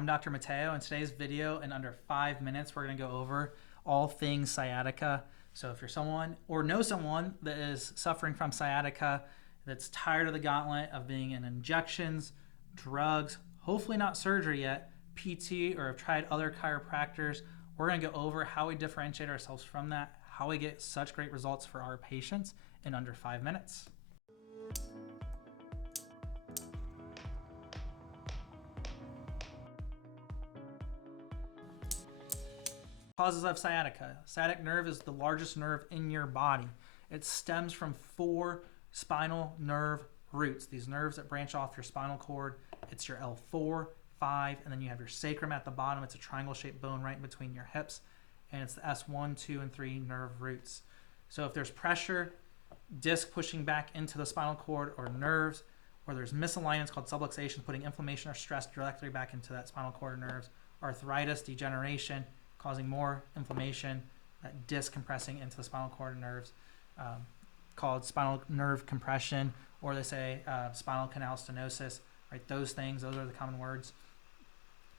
I'm Dr. Mateo. In today's video, in under 5 minutes, we're going to go over all things sciatica. So if you're someone or know someone that is suffering from sciatica, that's tired of the gauntlet of being in injections, drugs, hopefully not surgery yet, PT, or have tried other chiropractors, we're going to go over how we differentiate ourselves from that, how we get such great results for our patients in under 5 minutes. Causes of sciatica. Sciatic nerve is the largest nerve in your body. It stems from 4 spinal nerve roots, these nerves that branch off your spinal cord. It's your L4, 5, and then you have your sacrum at the bottom. It's a triangle-shaped bone right in between your hips, and it's the S1, 2, and 3 nerve roots. So if there's pressure, disc pushing back into the spinal cord or nerves, or there's misalignments called subluxation, putting inflammation or stress directly back into that spinal cord or nerves, arthritis, degeneration, causing more inflammation, that disc compressing into the spinal cord and nerves, called spinal nerve compression, or they say spinal canal stenosis, right? Those things, those are the common words.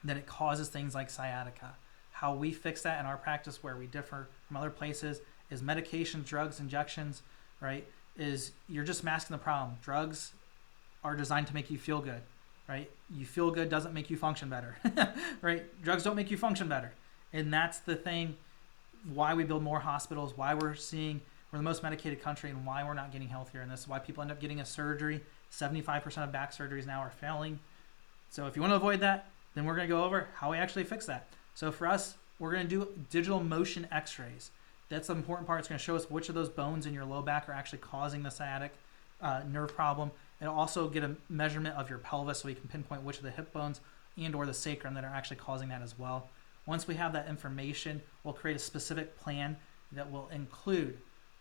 Then it causes things like sciatica. How we fix that in our practice, where we differ from other places, is medication, drugs, injections, right? Is you're just masking the problem. Drugs are designed to make you feel good, right? You feel good doesn't make you function better, right? Drugs don't make you function better. And that's the thing, why we build more hospitals, why we're the most medicated country, and why we're not getting healthier. And this is why people end up getting a surgery. 75% of back surgeries now are failing. So if you want to avoid that, then we're going to go over how we actually fix that. So for us, we're going to do digital motion x-rays. That's the important part. It's going to show us which of those bones in your low back are actually causing the sciatic nerve problem. It'll also get a measurement of your pelvis, so we can pinpoint which of the hip bones and or the sacrum that are actually causing that as well. Once we have that information, we'll create a specific plan that will include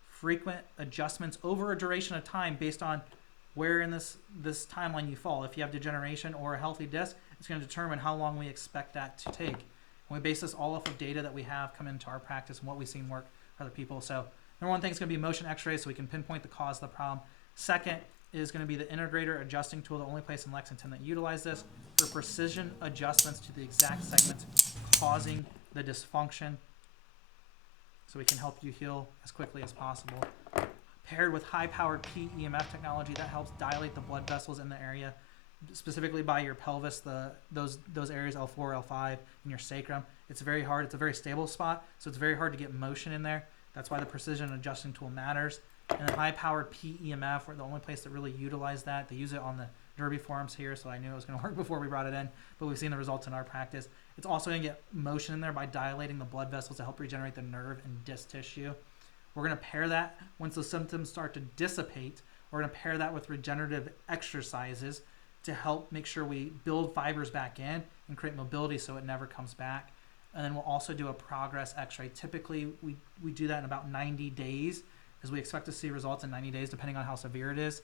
frequent adjustments over a duration of time based on where in this timeline you fall. If you have degeneration or a healthy disc, it's going to determine how long we expect that to take. And we base this all off of data that we have come into our practice and what we've seen work for other people. So number one thing is going to be motion x-rays, so we can pinpoint the cause of the problem. Second is going to be the Integrator adjusting tool, the only place in Lexington that utilize this for precision adjustments to the exact segments causing the dysfunction, so we can help you heal as quickly as possible. Paired with high-powered PEMF technology that helps dilate the blood vessels in the area, specifically by your pelvis, those areas L4, L5, and your sacrum. It's very hard. It's a very stable spot, so it's very hard to get motion in there. That's why the precision adjusting tool matters. And then high-powered PEMF, we're the only place that really utilize that. They use it on the Derby forums here, so I knew it was going to work before we brought it in, but we've seen the results in our practice. It's also going to get motion in there by dilating the blood vessels to help regenerate the nerve and disc tissue. We're going to pair that, once the symptoms start to dissipate, we're going to pair that with regenerative exercises to help make sure we build fibers back in and create mobility so it never comes back. And then we'll also do a progress x-ray. Typically, we do that in about 90 days, as we expect to see results in 90 days, depending on how severe it is.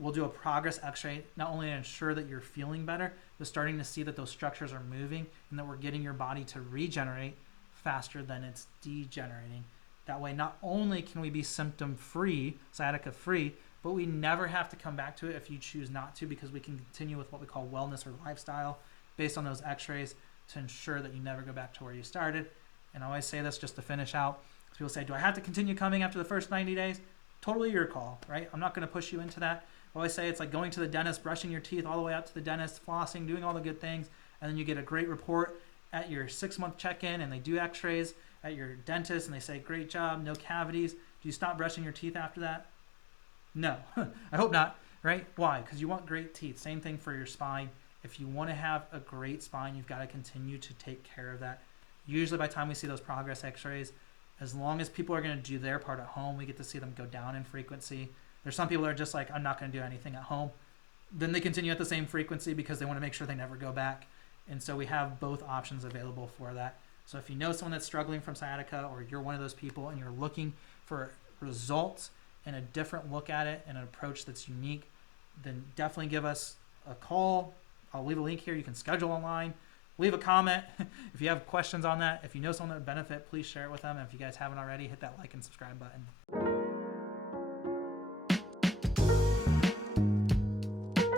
We'll do a progress x-ray, not only to ensure that you're feeling better, but starting to see that those structures are moving and that we're getting your body to regenerate faster than it's degenerating. That way, not only can we be symptom-free, sciatica-free, but we never have to come back to it if you choose not to, because we can continue with what we call wellness or lifestyle based on those x-rays to ensure that you never go back to where you started. And I always say this just to finish out. People say, do I have to continue coming after the first 90 days? Totally your call, right? I'm not going to push you into that. I always say it's like going to the dentist, brushing your teeth all the way up to the dentist, flossing, doing all the good things, and then you get a great report at your 6-month check-in, and they do x-rays at your dentist, and they say, great job, no cavities. Do you stop brushing your teeth after that? No. I hope not, right? Why? Because you want great teeth. Same thing for your spine. If you want to have a great spine, you've got to continue to take care of that. Usually by the time we see those progress x-rays, as long as people are going to do their part at home, we get to see them go down in frequency. There's some people that are just like, I'm not going to do anything at home. Then they continue at the same frequency because they want to make sure they never go back. And so we have both options available for that. So if you know someone that's struggling from sciatica, or you're one of those people and you're looking for results and a different look at it and an approach that's unique, then definitely give us a call. I'll leave a link here. You can schedule online. Leave a comment if you have questions on that. If you know someone that would benefit, please share it with them. And if you guys haven't already, hit that like and subscribe button.